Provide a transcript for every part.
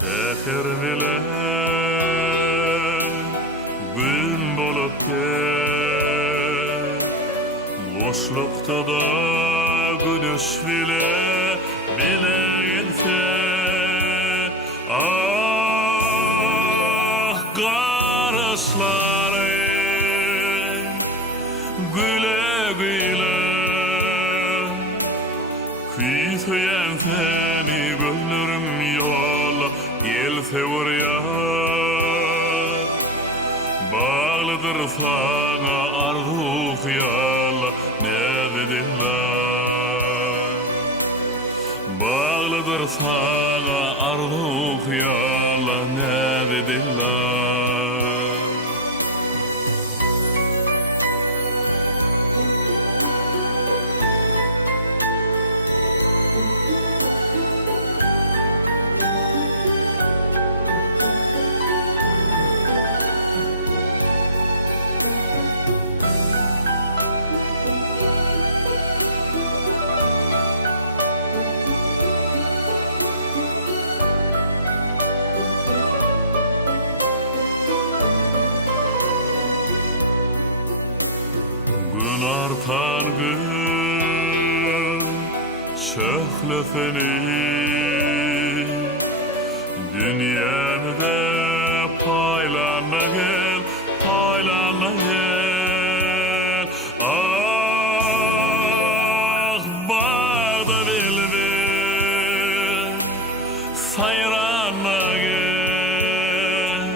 Seher bilen gün bolup gel, boşlukta da güneş bile gelse. Ah karışlarım güle güle, küyüyen seni gönlürüm yola gelse oraya. Bağlıdır sana arzu hıyala ne dediler. Bağlıdır sana arzu hıyala ne dediler. Gün artan gün şöhleseni, dünyada paylana gel, paylana gel. Ah bağda bilbil sayrana gel,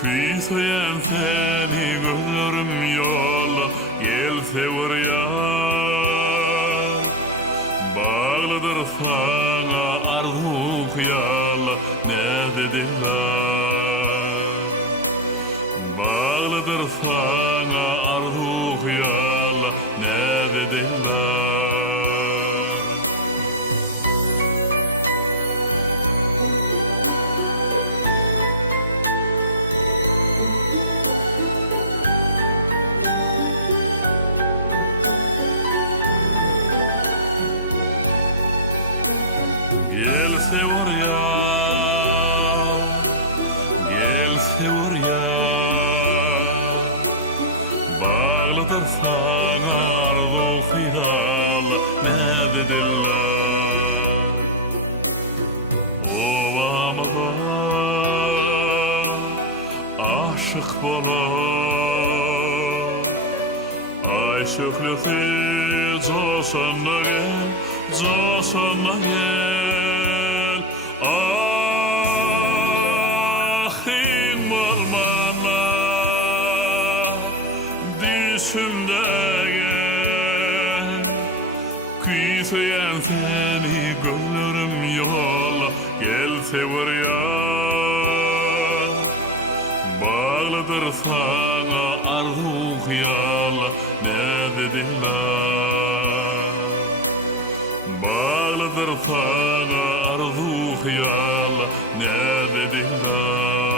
küyüyen seni gözlerim yola gelse oraya. Bağlıdır sana arzu hıyala ne dediler. Bağlıdır sana arzu hıyala ne dediler. Gelse oraya, gelse oraya. Bağlıdır sana arzu hıyala ne dediler. Ovamda aşık bolar, aşıklığı coşanla gel, coşanla gel. Ahim olmana düşümde gel, küyüyen seni gönlürüm yola gelse oraya. Bağlıdır sana arzu hıyala ne dediler. Bağlıdır sana arzu hıyala ne dediler.